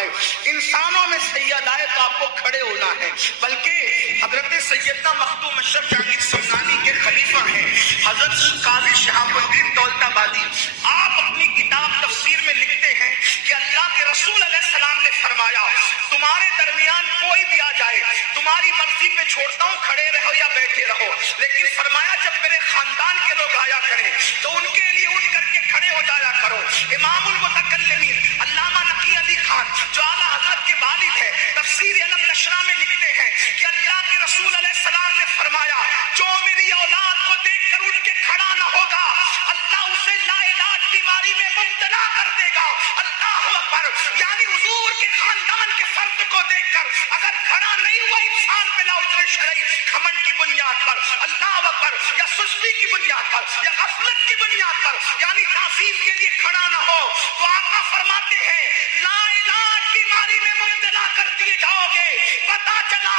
فرمائے انسانوں میں سید آئے تو آپ کو کھڑے ہونا ہے، بلکہ حضرت سیدنا مخدوم اشرف جہانگیر سمنانی کے خلیفہ ہیں حضرت قاضی شہاب الدین دولت آبادی، آپ اپنی کتاب تفسیر میں لکھتے ہیں کہ اللہ کے رسول علیہ السلام نے فرمایا تمہارے درمیان کوئی بھی آ جائے تمہاری مرضی پہ چھوڑتا ہوں، کھڑے رہو یا بیٹھے رہو، لیکن فرمایا جب میرے خاندان کے لوگ آیا کریں تو ان کے لیے اٹھ کر کے کھڑے ہو جایا کرو۔ امام المتکلمین علامہ نقی علی خان جو اعلیٰ حضرت کے والد ہے تفسیر علم نشرہ میں لکھتے ہیں کہ اللہ کے رسول علیہ السلام نے فرمایا جو میری اولاد کو دیکھ کر اٹھ کے کھڑا نہ ہوگا اللہ اسے لا علاج بیماری میں مبتلا کر دے گا۔ اللہ اکبر، یعنی حضور کے خاندان کے فرد کو دیکھ کر اگر کھڑا نہیں ہوا انسان بلا عذر شرعی گھمنڈ کی بنیاد پر، اللہ اکبر، یا سستی کی بنیاد پر یا غفلت کی بنیاد پر، یعنی تعظیم کے لیے کھڑا نہ ہو، تو آقا فرماتے ہیں لا علاج بیماری میں مبتلا کر دیے جاؤ گے۔ پتا چلا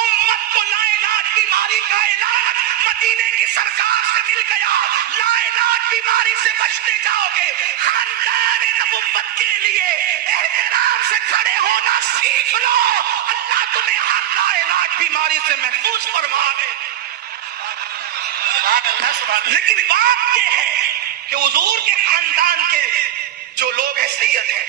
امت کو لا علاج بیماری کا علاج مدینے کی سرکار سے مل گیا، لا علاج بیماری سے بچتے جاؤ گے۔ خاندان نبوت کے لیے احترام سے کھڑے ہونا سیکھ لو، اللہ تمہیں ہر لا علاج بیماری سے محفوظ فرما دے۔ لیکن بات یہ ہے کہ حضور کے خاندان کے جو لوگ ہیں سید ہیں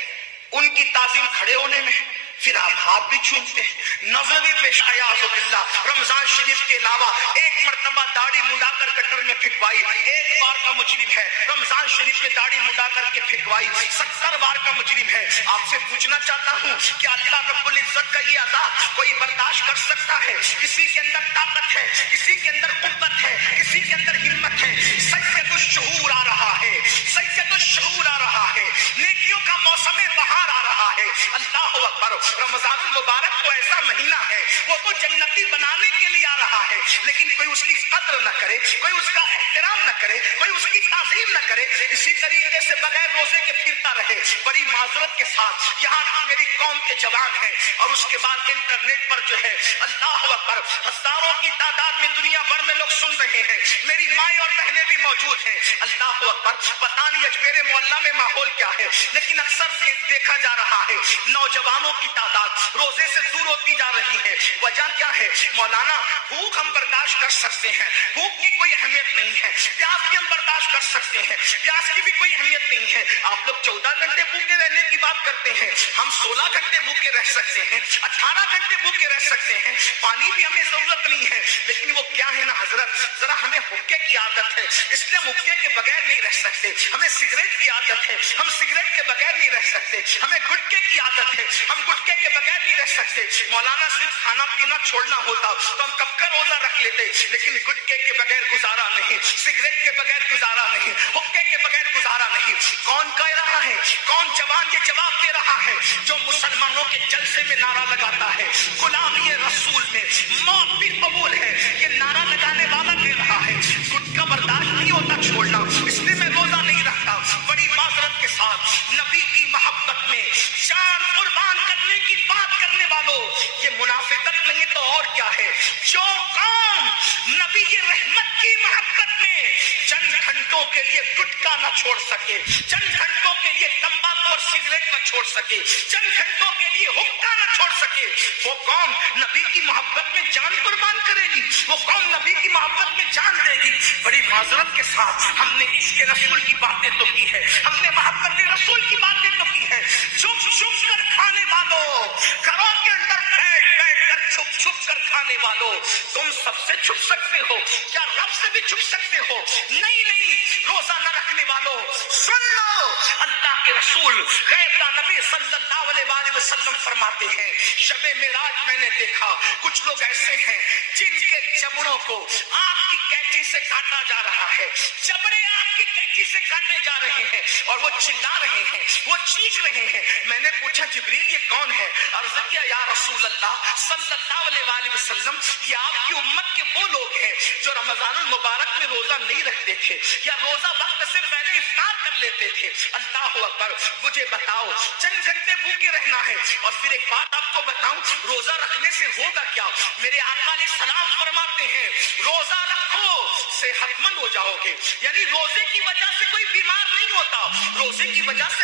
ان کی تعظیم کھڑے ہونے میں، پھر آپ ہاتھ بھی چھومتے ہیں، نظر بھی پیش آیا باللہ۔ رمضان شریف کے علاوہ ایک مرتبہ داڑھی مڈا کر گٹر میں پھینکوائی، ایک بار کا مجرم ہے۔ رمضان شریف میں داڑھی مڈا کر کے پھینکوائی، 70 بار کا مجرم ہے۔ آپ سے پوچھنا چاہتا ہوں کہ اللہ رب العزت کا یہ عذاب کوئی برداشت کر سکتا ہے؟ کسی کے اندر طاقت ہے، کسی کے اندر قوت ہے، کسی کے اندر ہمت ہے۔ سید الشہور آ رہا ہے، سید الشہور آ رہا ہے، نیکیوں کا موسم بہار آ رہا ہے۔ اللہ اکبر، رمضان المبارک تو ایسا مہینہ ہے وہ تو جنتی بنانے کے لیے آ رہا ہے، لیکن کوئی اس کی قدر نہ کرے، کوئی اس کا احترام نہ کرے، کوئی اس کی تعظیم نہ کرے، اسی طریقے سے بغیر روزے کے پھرتا رہے۔ بڑی معذرت کے ساتھ یہاں کی میری قوم کے جوان ہیں اور اس کے بعد انٹرنیٹ پر جو ہے اللہ اکبر ہزاروں کی تعداد میں دنیا بھر میں لوگ سن رہے ہیں، میری مائیں اور بہنیں بھی موجود ہیں۔ اللہ اکبر، پتہ نہیں اجمیر محلہ میں ماحول کیا ہے، لیکن اکثر دیکھا جا رہا ہے نوجوانوں کی تعداد روزے سے دور ہوتی جا رہی ہے۔ وجہ کیا ہے؟ مولانا بھوک ہم برداشت کر سکتے ہیں، بھوک کی کوئی اہمیت نہیں ہے، پیاس بھی ہم برداشت کر سکتے ہیں، پیاس کی بھی کوئی اہمیت نہیں ہے۔ آپ لوگ 14 گھنٹے بھوکے رہنے کی بات کرتے ہیں، ہم 16 گھنٹے بھوکے رہ سکتے ہیں، 18 گھنٹے بھوکے رہ سکتے ہیں، پانی بھی ہمیں ضرورت نہیں ہے، لیکن وہ کیا ہے نا حضرت، ذرا ہمیں حقے کی عادت ہے، اس لیے ہم حقے کے بغیر نہیں رہ سکتے، ہمیں سگریٹ کی عادت ہے، ہم سگریٹ کے بغیر نہیں رہ سکتے، ہمیں گٹکے کی عادت ہے، ہم گٹکے کے بغیر نہیں رہ سکتے۔ مولانا صرف کھانا پینا چھوڑنا ہوتا تو ہم کب کا روزہ رکھ لیتے، لیکن گٹکے کے بغیر گزارا نہیں، سگریٹ کے بغیر گزارا نہیں، حقے کے بغیر گزارا نہیں۔ کون کہہ رہا ہے؟ کون جوان یہ جواب دے رہا ہے جو مسلمانوں کے جلسے میں نعرہ لگاتا ہے غلامی رسول میں موت بھی قبول ہے؟ یہ نعرہ لگانے والا دے رہا ہے گٹکا برداشت نہیں ہوتا چھوڑنا، اس لیے میں روزہ نہیں رکھتا۔ بڑی معذرت کے ساتھ نبی کی محبت میں جان قربان کرنے کی بات کرنے والوں، یہ منافقت نہیں تو اور کیا ہے؟ جو قوم نبی رحمت کی محبت میں چند گھنٹوں کے لیے گٹکا نہ چھوڑ سکے، چند گھنٹوں کے لیے تمباکو اور سگریٹ نہ چھوڑ سکے، چند گھنٹوں کے لیے حقہ نہ چھوڑ سکے، وہ قوم نبی کی محبت میں جان قربان کرے گی، وہ قوم نبی کی محبت میں جان دے گی۔ بڑی معذرت کے ساتھ ہم نے عشق رسول کی باتیں تو کی ہے، ہم نے محبت رسول کی باتیں تو کی ہے، چھپ چھپ کر کھانے والوں، گھروں کے اندر بیٹھ بیٹھ کر چھپ چھپ کر کھانے والوں، تم سب سے چھپ سکتے ہو کیا؟ رب سے بھی چھپ سکتے ہو؟ نہیں نہیں، روزہ نہ رکھنے والوں سن لو، اللہ کے رسول غیب کا نبی صلی اللہ علیہ وآلہ وسلم فرماتے ہیں شب معراج میں نے دیکھا کچھ لوگ ایسے ہیں جن کے جبڑوں کو آگ کی کینچی سے کاٹا جا رہا ہے، جبڑے آگ کی کینچی سے کاٹے جا رہے ہیں اور وہ چلا رہے ہیں، وہ چیخ رہے ہیں۔ میں نے پوچھا جبریل یہ کون ہے؟ عرض کیا یا رسول اللہ صلی اللہ علیہ وآلہ وسلم یہ آپ کی امت کے وہ لوگ ہیں جو رمضان المبارک میں روزہ نہیں رکھتے تھے یا روزہ وقت سے پہلے افطار کر لیتے تھے۔ اللہ اکبر، مجھے بتاؤ چند گھنٹے بھوکے رہنا ہے اور پھر ایک بات آپ کو بتاؤں روزہ رکھنے سے ہوگا کیا؟ میرے آقا علیہ السلام فرماتے ہیں روزہ رکھو صحت مند ہو جاؤ گے، یعنی روزے کی وجہ سے کوئی بیمار نہیں ہوتا، روزے کی وجہ سے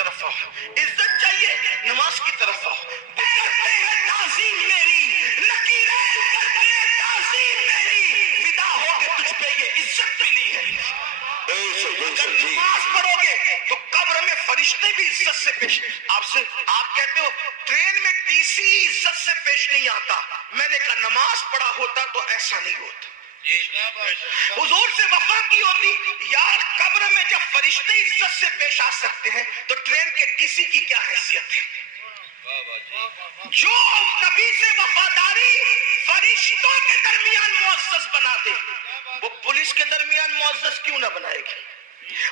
طرف آؤ, عزت چاہیے نماز کی طرف آؤ. کرتے ہیں تعظیم میری, نکیرین کرتے ہیں تعظیم میری, فدا ہو کے تجھ پہ یہ عزت ملی ہے. اگر نماز پڑھو گے تو قبر میں فرشتے بھی عزت سے پیش. آپ کہتے ہو ٹرین میں ٹی سی عزت سے پیش نہیں آتا, میں نے کہا نماز پڑھا ہوتا تو ایسا نہیں ہوتا. حضور سے وفا کی ہوتی یار, قبر میں جب فرشتے عزت سے پیش آ سکتے ہیں تو ٹرین کے ٹی سی کی کیا حیثیت ہے. جو نبی سے وفاداری فرشتوں کے درمیان معزز بنا دے, وہ پولیس کے درمیان معزز کیوں نہ بنائے گی,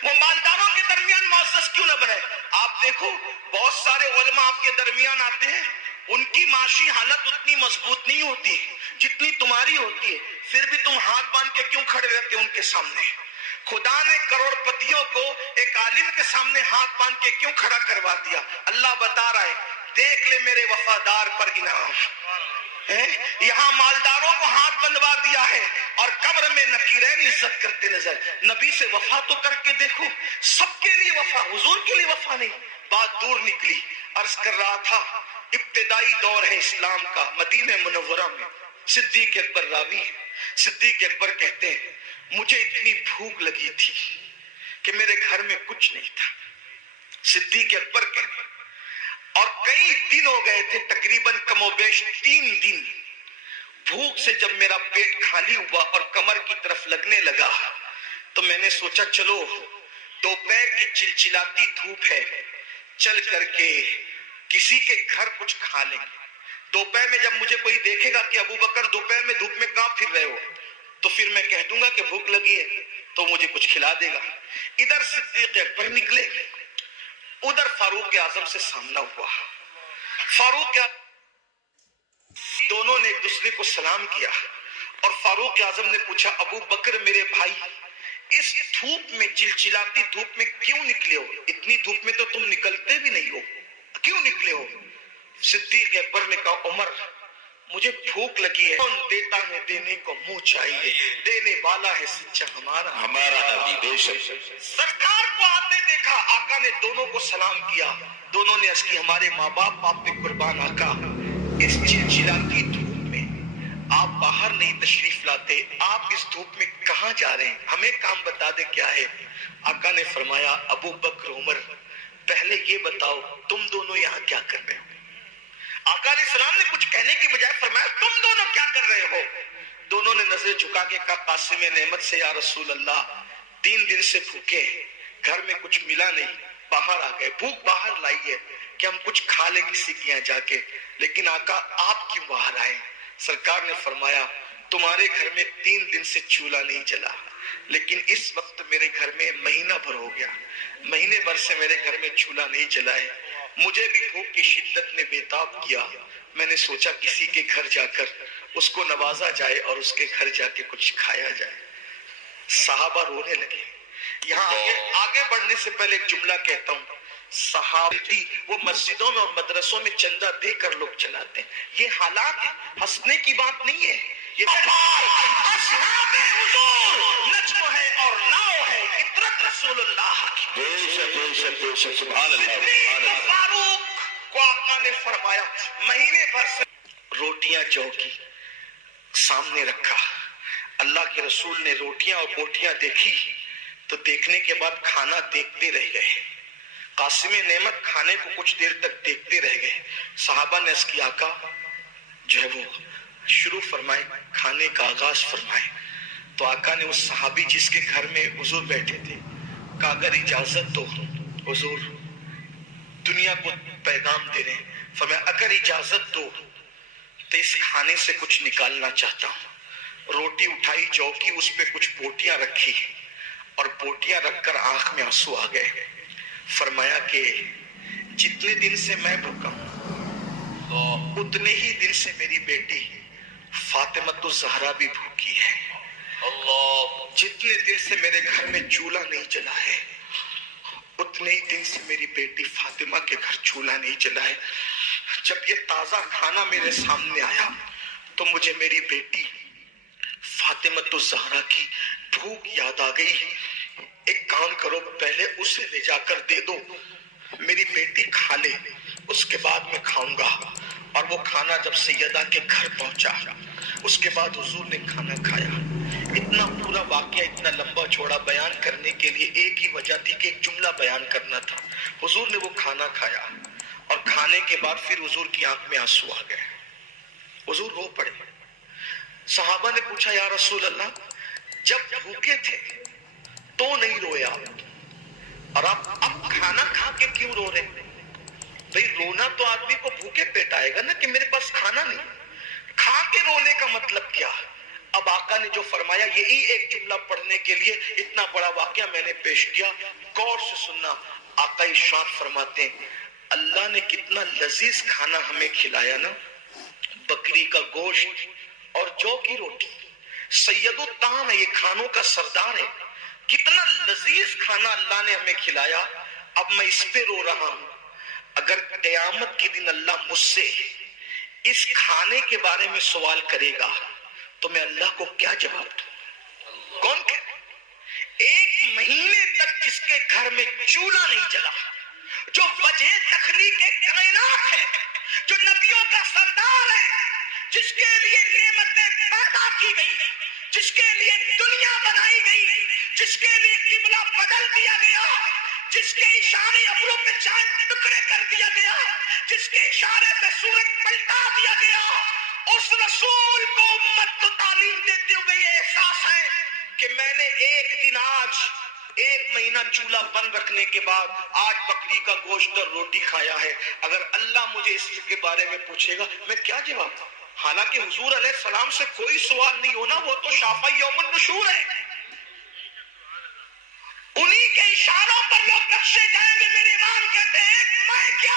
وہ مالداروں کے درمیان معزز کیوں نہ بنائے. آپ دیکھو بہت سارے علماء آپ کے درمیان آتے ہیں, ان کی معاشی حالت اتنی مضبوط نہیں ہوتی جتنی تمہاری ہوتی ہے, پھر بھی تم ہاتھ باندھ کے کیوں کھڑے رہتے ان کے سامنے. خدا نے کروڑ پتیوں کو ایک عالم کے سامنے ہاتھ باندھ کے کیوں کھڑا کروا دیا. اللہ بتا رہا ہے دیکھ لے میرے وفادار پر انعام. یہاں مالداروں کو ہاتھ بندوا دیا ہے اور قبر میں نکیرین عزت کرتے نظر. نبی سے وفا تو کر کے دیکھو, سب کے لیے وفا, حضور کے لیے وفا نہیں. بات دور نکلی, عرض کر رہا تھا ابتدائی دور ہے اسلام کا مدینہ منورہ میں. صدیق اکبر راوی ہے. صدیق اکبر کہتے ہیں مجھے اتنی بھوک لگی تھی کہ میرے گھر میں کچھ نہیں تھا. صدیق اکبر کہتے ہیں اور کئی دن ہو گئے تھے, تقریباً کم و بیش 3 دن. بھوک سے جب میرا پیٹ خالی ہوا اور کمر کی طرف لگنے لگا تو میں نے سوچا چلو دوپہر کی چلچلاتی دھوپ ہے, چل کر کے کسی کے گھر کچھ کھا لیں گے. دوپہر میں جب مجھے کوئی دیکھے گا کہ ابو بکر دوپہر میں دھوپ میں کہاں پھر رہے ہو, تو پھر میں کہہ دوں گا کہ بھوک لگی ہے تو مجھے کچھ کھلا دے گا. ادھر صدیق اکبر نکلے, ادھر فاروق اعظم سے سامنا ہوا. فاروق دونوں نے ایک دوسرے کو سلام کیا اور فاروق اعظم نے پوچھا ابو بکر میرے بھائی اس دھوپ میں, چلچلاتی دھوپ میں کیوں نکلے ہو؟ اتنی دھوپ میں تو تم نکلتے بھی نہیں ہو, کیوں نکلے ہو؟ صدیق اکبر نے کہا عمر مجھے بھوک لگی ہے, کون دیتا ہے دینے کو منہ چاہیے, دینے والا ہے سچا ہمارا نبی. بے شک سرکار کو آتے دیکھا, آقا نے دونوں کو سلام کیا. دونوں نے عرض کی ہمارے ماں باپ آپ پہ قربان آقا, اس چلچلاتی دھوپ میں آپ باہر نہیں تشریف لاتے, آپ اس دھوپ میں کہاں جا رہے ہیں, ہمیں کام بتا دے کیا ہے. آقا نے فرمایا ابو بکر عمر پہلے یہ بتاؤ تم دونوں یہاں کیا کر رہے ہو. آقا علیہ السلام نے کچھ کہنے کی بجائے فرمایا تم دونوں کیا کر رہے ہو. دونوں نے نظر جھکا کے کہا قاسم نعمت سے یا رسول اللہ 3 دن سے بھوکے, گھر میں کچھ ملا نہیں, باہر آ گئے, بھوک باہر لائی ہے کہ ہم کچھ کھا لیں کسی کے یہاں جا کے, لیکن آقا آپ کیوں باہر آئے. سرکار نے فرمایا تمہارے گھر میں 3 دن سے چولہا نہیں جلا, لیکن اس وقت میرے گھر میں مہینہ بھر ہو گیا, مہینے بھر سے میرے گھر میں چولہا نہیں جلا ہے. مجھے بھی بھوک کی شدت نے بےتاب کیا, میں نے سوچا کسی کے گھر جا کر اس کو نوازا جائے اور اس کے گھر جا کے کچھ کھایا جائے. صحابہ رونے لگے. یہاں آگے بڑھنے سے پہلے ایک جملہ کہتا ہوں, صحابی وہ مسجدوں میں اور مدرسوں میں چندہ دے کر لوگ چلاتے ہیں, یہ حالات ہیں, ہنسنے کی بات نہیں ہے. یہ اصحاب حضور نجم ہے اور ناؤ ہے, اطرت رسول اللہ کی. سبحان اللہ. فاروق کو آقا نے فرمایا مہینے بھر سے روٹیاں جو کی سامنے رکھا. اللہ کے رسول نے روٹیاں اور بوٹیاں دیکھی تو دیکھنے کے بعد کھانا دیکھتے رہ گئے. قاسم نعمت کھانے کو کچھ دیر تک دیکھتے رہ گئے. صحابہ نے اس کی آقا جو ہے وہ شروع فرمائے, کھانے کا آغاز فرمائے. تو آقا نے اس صحابی جس کے گھر میں حضور بیٹھے تھے کہا اگر اجازت دو حضور, دنیا کو پیغام دے رہے ہیں, فرمایا اگر اجازت دو تو اس کھانے سے کچھ نکالنا چاہتا ہوں. روٹی اٹھائی جو کی, اس پہ کچھ بوٹیاں رکھی اور بوٹیاں رکھ کر آنکھ میں آنسو آ گئے. فرمایا کہ جتنے دن سے میں بھوکا ہوں اتنے ہی دن سے میری بیٹی فاطمہ الزہرا بھی بھوکی ہے. جتنے دن سے میرے گھر میں چولہا نہیں جلا ہے اتنے ہی دن سے میری بیٹی فاطمہ کے گھر چولہا نہیں جلا ہے. جب یہ تازہ کھانا میرے سامنے آیا تو مجھے میری بیٹی فاطمہ الزہرا کی بھوک یاد آ گئی. ایک کام کرو, پہلے اسے لے جا کر دے دو, میری بیٹی کھا لے اس کے بعد میں کھاؤں گا. اور وہ کھانا جب سیدہ کے گھر پہنچا اس کے بعد حضور نے کھانا کھایا. اتنا پورا واقعہ اتنا لمبا چوڑا بیان کرنے کے لیے ایک ہی وجہ تھی کہ ایک جملہ بیان کرنا تھا. حضور نے وہ کھانا کھایا اور کھانے کے بعد پھر حضور کی آنکھ میں آنسو آ گئے. حضور رو پڑے. صحابہ نے پوچھا یا رسول اللہ جب بھوکے تھے تو نہیں روئے آپ, اور آپ اب کھانا کھا کے کیوں رو رہے ہیں؟ بھئی رونا تو آدمی کو بھوکے پیٹ آئے گا نا کہ میرے پاس کھانا نہیں. کھا کے رونے کا مطلب کیا؟ اب آقا نے جو فرمایا یہی ایک جملہ پڑھنے کے لیے اتنا بڑا واقعہ میں نے پیش کیا. غور سے سننا. آقا ارشاد فرماتے ہیں اللہ نے کتنا لذیذ کھانا ہمیں کھلایا نا, بکری کا گوشت اور جو کی روٹی. سید الطعام ہے, یہ کھانوں کا سردار ہے. کتنا لذیذ کھانا اللہ نے ہمیں کھلایا. اب میں اس پہ رو رہا ہوں. اگر قیامت کے دن اللہ مجھ سے اس کھانے کے بارے میں سوال کرے گا تو میں اللہ کو کیا جواب دوں؟ کون کہ ایک مہینے تک جس کے گھر میں چولہا نہیں جلا, جو وجہ تخلیق کائنات ہے, جو نبیوں کا سردار ہے, جس کے لیے نعمتیں پیدا کی گئی, جس کے لیے دنیا بنائی گئی, جس کے لیے قبلہ بدل دیا گیا, جس کے اشارے ابروں پہ چاند ٹکڑے کر دیا گیا, جس کے اشارے پہ سورج پلٹا دیا گیا, اس رسول کو امت کو تعلیم دیتے ہوئے یہ احساس ہے کہ میں نے ایک دن آج ایک مہینہ چولہا بند رکھنے کے بعد آج بکری کا گوشت اور روٹی کھایا ہے. اگر اللہ مجھے اس کے بارے میں پوچھے گا میں کیا جواب دوں؟ حالانکہ حضور علیہ السلام سے کوئی سوال نہیں ہونا, وہ تو شافع یوم النشور ہے. انہی کے اشاروں پر لوگ بخشے جائیں گے. میرے امام کہتے ہیں میں کیا,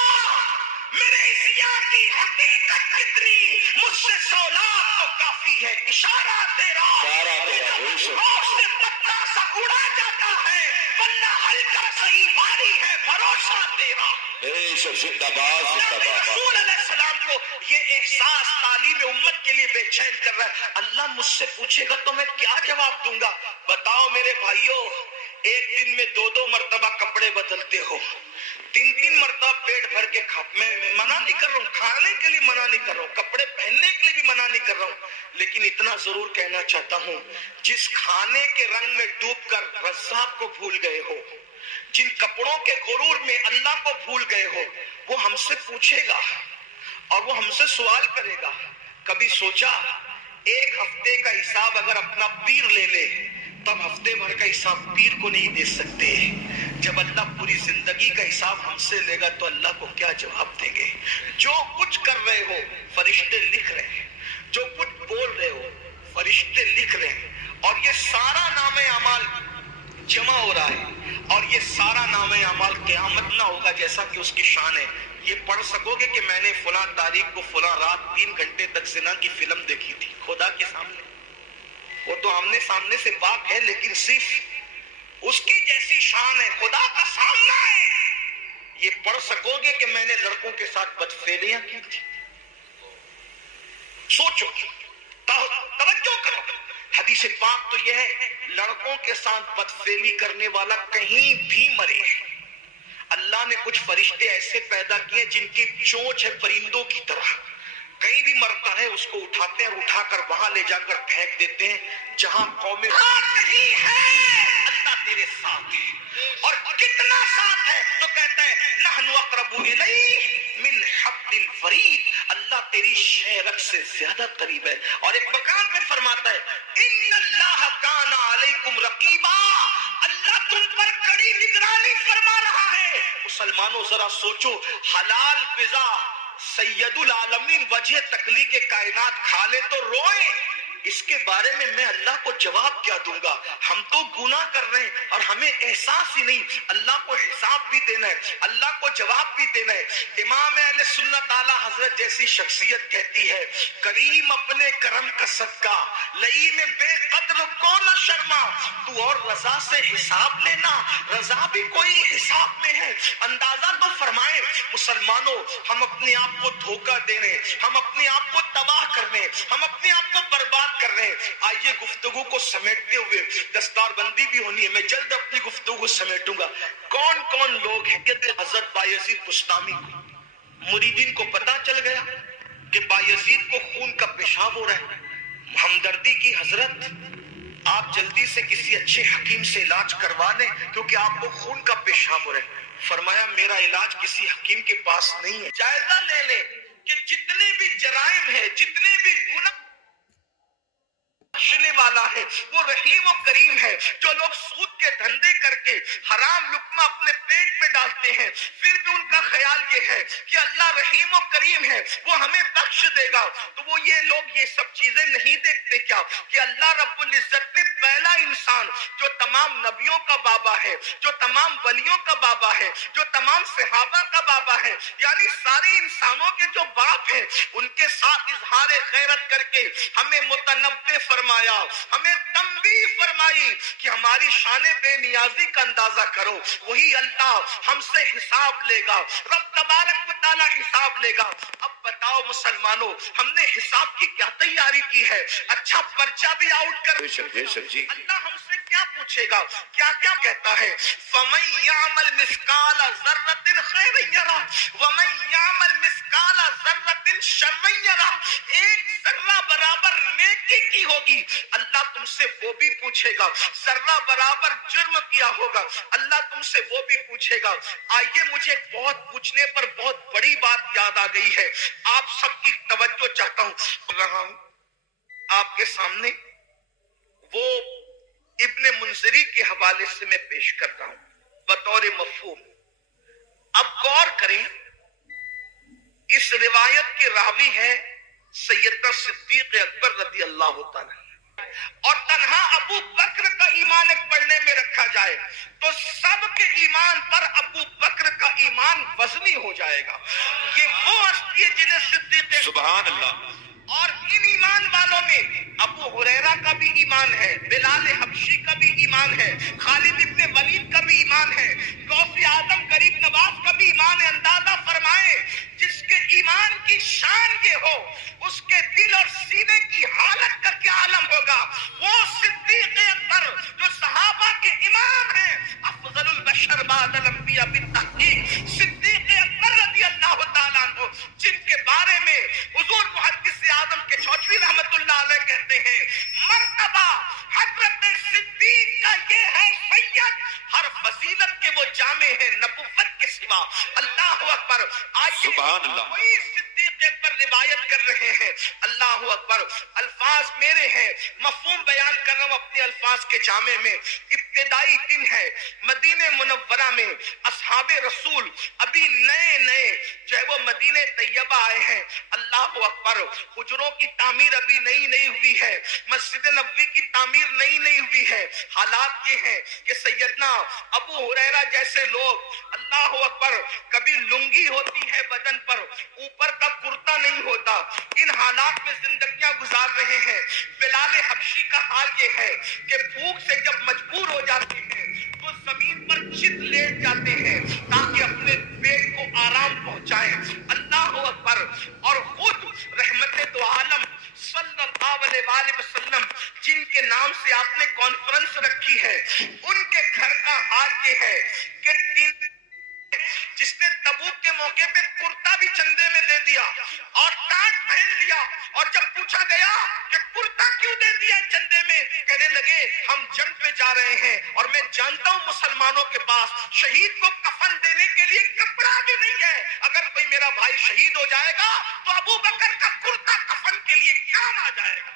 میرے اسیاں کی حقیقت کتنی, مجھ سے سولاد تو کافی ہے. اشارہ تیرا سے پتا سا اڑا جاتا ہے, ورنہ ہلکا صحیح باری ہے بھروسہ تیرا. رسول علیہ السلام کو یہ احساس تعلیم امت کے لیے بے چین کر رہا ہے. اللہ مجھ سے پوچھے گا تو میں کیا جواب دوں گا؟ بتاؤ میرے بھائیوں, ایک دن میں 2 مرتبہ کپڑے بدلتے ہو, 3 مرتبہ پیٹ بھر کے میں منع نہیں کر رہا ہوں, کھانے کے لیے منع نہیں کر رہا ہوں, کپڑے پہننے کے لیے بھی منع نہیں کر رہا ہوں, لیکن اتنا ضرور کہنا چاہتا ہوں جس کھانے کے رنگ میں ڈوب کر رزاق کو بھول گئے ہو, جن کپڑوں کے غرور میں اللہ کو بھول گئے ہو, وہ ہم سے پوچھے گا اور وہ ہم سے سوال کرے گا. کبھی سوچا ایک ہفتے کا حساب اگر اپنا پیر لے لے تب ہفتے بھر کا حساب پیر کو نہیں دے سکتے. جب اللہ پوری زندگی کا حساب ہم سے لے گا تو اللہ کو کیا جواب دیں گے؟ جو کچھ کر رہے ہو فرشتے لکھ رہے ہیں, جو کچھ بول رہے ہو فرشتے لکھ رہے ہیں, اور یہ سارا نام اعمال جمع ہو رہا ہے, اور یہ سارا نام اعمال قیامت نہ ہوگا جیسا کہ اس کی شان ہے. یہ پڑھ سکو گے کہ میں نے فلاں تاریخ کو فلاں رات 3 گھنٹے تک زنا کی فلم دیکھی تھی خدا کے سامنے. وہ تو آمنے سامنے سے پاک ہے, لیکن صرف اس کی جیسی شان ہے, خدا کا سامنا ہے. یہ پڑھ سکو گے کہ میں نے لڑکوں کے ساتھ بدفعلیاں کی تھی. سوچو, توجہ کرو. حدیث پاک تو یہ ہے لڑکوں کے ساتھ بدفعلی کرنے والا کہیں بھی مرے. اللہ نے کچھ فرشتے ایسے پیدا کیے جن کی چونچ ہے پرندوں کی طرح, کہیں بھی مرتا ہے اس کو اٹھاتے ہیں, اٹھا کر وہاں لے جا کر پھینک دیتے ہیں جہاں قوم نہیں ہے. اللہ تیرے ساتھ ہے, اور کتنا ساتھ ہے تو کہتا ہے نحن اقرب الیہ من حبل الورید, اللہ تیری شہرک سے زیادہ قریب ہے. اور ایک مقام پہ فرماتا ہے ان اللہ کان علیکم رقیبا, اللہ تم پر کڑی نگرانی فرما رہا ہے. مسلمانوں ذرا سوچو, حلال غذا سید العالمین وجہ تخلیق کائنات کھا لے تو روئے, اس کے بارے میں اللہ کو جواب کیا دوں گا؟ ہم تو گناہ کر رہے ہیں اور ہمیں احساس ہی نہیں. اللہ کو حساب بھی دینا ہے, اللہ کو جواب بھی دینا ہے. امام اہل سنت اعلی حضرت جیسی شخصیت کہتی ہے کریم اپنے کرم کا صدقہ لئی میں بے قدر کو نہ شرما, تو اور رضا سے حساب لینا, رضا بھی کوئی حساب میں ہے. اندازہ تو فرمائے مسلمانوں, ہم اپنے آپ کو دھوکہ دے رہے ہیں, ہم اپنے آپ کو تباہ کر رہے ہیں, ہم اپنے آپ کو برباد کر کر رہے ہیں. آئیے گفتگو کو سمیٹتے ہوئے دستار بندی بھی ہونی ہے, میں جلد اپنی گفتگو کو سمیٹوں گا. کون کون لوگ ہیں کہ حضرت بایزید بستامی کو مریدین کو پتا چل گیا کہ بایزید کو خون کا پیشاب ہو رہا ہے, ہمدردی کی حضرت آپ جلدی سے کسی اچھے حکیم سے علاج کروا لیں کیونکہ آپ کو خون کا پیشاب ہو رہا ہے. فرمایا میرا علاج کسی حکیم کے پاس نہیں ہے. جائزہ لے لیں کہ جتنے بھی جرائم ہیں, جتنے بھی گناہ بخشنے والا ہے وہ رحیم و کریم ہے. جو لوگ سود کے دھندے کر کے حرام لقمہ اپنے پیٹ میں ڈالتے ہیں پھر بھی ان کا خیال یہ ہے کہ اللہ رحیم و کریم ہے وہ ہمیں بخش دے گا, تو وہ یہ لوگ یہ سب چیزیں نہیں دیکھتے کیا کہ اللہ رب العزت نے پہلا انسان جو تمام نبیوں کا بابا ہے, جو تمام ولیوں کا بابا ہے, جو تمام صحابہ کا بابا ہے, یعنی سارے انسانوں کے جو باپ ہیں, ان کے ساتھ اظہار غیرت کر کے ہمیں متنبع فرمایا, ہمیں تنبیہ فرمائی کہ ہماری شان بے نیازی کا اندازہ کرو, وہی اللہ ہم سے حساب لے گا, رب تبارک و تعالی حساب لے گا. اب بتاؤ مسلمانوں, ہم نے حساب کی کیا تیاری کی ہے؟ اچھا پرچہ بھی آؤٹ کر, اللہ ہم سے کیا پوچھے گا, کیا کیا کہتا ہے؟ فَمَن يَعْمَلْ مِثْقَالَ ذَرَّةٍ خَيْرًا يَرَهُ وَمَن يَعْمَلْ مِثْقَالَ ذَرَّةٍ شَرًّا يَرَهُ. ایک ذرہ برابر نیکی کی ہوگی, اللہ تم سے وہ بھی پوچھے گا. ذرہ برابر جرم کیا ہوگا, اللہ تم سے وہ بھی پوچھے گا. آئیے مجھے بہت پوچھنے پر بہت بڑی بات یاد آ گئی ہے, آپ سب کی توجہ چاہتا ہوں. آپ کے سامنے وہ ابن منذری کے حوالے سے میں پیش کر رہا ہوں بطور مفہوم. اب غور کریں, اس روایت کے راوی ہے سیدنا صدیق اکبر رضی اللہ تعالی, اور تنہا ابو بکر کا ایمان پڑھنے میں رکھا جائے تو سب کے ایمان پر ابو بکر کا ایمان وزنی ہو جائے گا. کہ وہ ہستی ہے جنہیں صدیق, سبحان اللہ. اور ان ایمان والوں میں ابو ہریرہ کا بھی ایمان ہے, بلال حبشی کا بھی ایمان ہے, خالد ابن ولید کا بھی ایمان ہے, غوث اعظم غریب نواز کا بھی ایمان ہے. اندازہ فرمائے جس کے ایمان کی شان یہ ہو اس کے دل اور سینے کی حالت کا کیا عالم ہوگا. وہ صدیق اکبر جو صحابہ کے امام ہیں, افضل البشر بعد الانبیاء بالتحقیق, صدیق اکبر رضی اللہ تعالیٰ عنہ, جن کے بارے میں حضور محدث اعظم کے چوچوی رحمت اللہ علیہ کہتے ہیں مرتبہ حضرت صدیق کا یہ ہے سید, ہر فضیلت کے وہ جامع ہیں نبوت کے سوا. اللہ اکبر. آئیے وہی صدیق اکبر روایت کر رہے ہیں. اللہ اکبر. الفاظ میرے ہیں, مفہوم بیان کر رہا ہوں اپنے الفاظ کے جامع میں. ابتدائی دن ہے مدینہ منورہ میں, اصحاب رسول ابھی نئے نئے جو ہے وہ مدینہ طیبہ آئے ہیں. اللہ اکبر. حجروں کی تعمیر ابھی نئی نئی ہوئی ہے, مسجد نبوی کی تعمیر نئی نئی ہوئی ہے. حالات یہ ہیں کہ سیدنا ابو ہریرہ جیسے لوگ, اللہ اکبر, کبھی لنگی ہوتی ہے بدن پر, اوپر کا کرتا نہیں ہوتا, ان حالات میں زندگیاں گزار رہے ہیں. بلال حبشی کا حال یہ ہے کہ بھوک سے جب مجبور ہو جاتے ہیں تو زمین پر چت لیٹ جاتے ہیں تاکہ اپنے پیٹ کو آرام پہنچائیں. اللہ اکبر. اور خود رحمت دو عالم صلی اللہ علیہ وآلہ وسلم جن کے نام سے آپ نے کانفرنس رکھی ہے, ان کے گھر کا حال یہ ہے کہ جس نے تبوک کے موقع پہ کرتا بھی چندے میں دے دیا اور ٹاٹ پہن لیا, اور جب پوچھا گیا کہ کرتا کیوں دے دیا چندے میں, کہنے لگے ہم جنگ پہ جا رہے ہیں اور میں جانتا ہوں مسلمانوں کے پاس شہید کو کفن دینے کے لیے کپڑا بھی نہیں ہے, اگر کوئی میرا بھائی شہید ہو جائے گا تو ابو بکر کا کرتا کفن کے لیے کام آ جائے گا.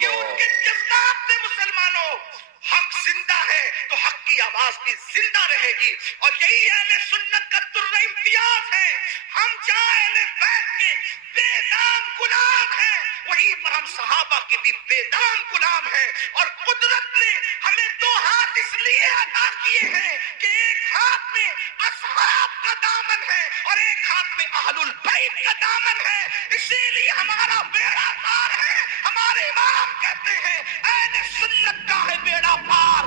یہ ان کے جذبات تھے. مسلمانوں, حق زندہ ہے تو حق کی آواز بھی زندہ رہے گی, اور یہی اہل سنت کا تر امتیاز ہے. ہم جہاں اہل بیت کے بے دام غلام ہیں, وہیں پر ہم صحابہ کے بھی بے دام غلام ہیں. اور قدرت نے ہمیں دو ہاتھ اس لیے عطا کیے ہیں کہ ایک ہاتھ میں اصحاب کا دامن ہے اور ایک ہاتھ میں اہل البیت کا دامن ہے. اسی لیے ہمارا بیڑا پار ہے. ہمارے امام کہتے ہیں اہل سنت کا ہے بیڑا پار,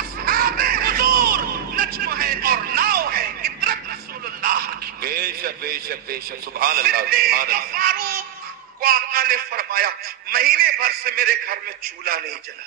اصحاب حضور نجم ہے اور ناؤ ہے عطرت رسول اللہ کی. بے شک بے شک بے شک, سبحان اللہ سبحان اللہ. فاروق کو آقا نے فرمایا مہینے بھر سے میرے گھر میں چولہا نہیں جلا.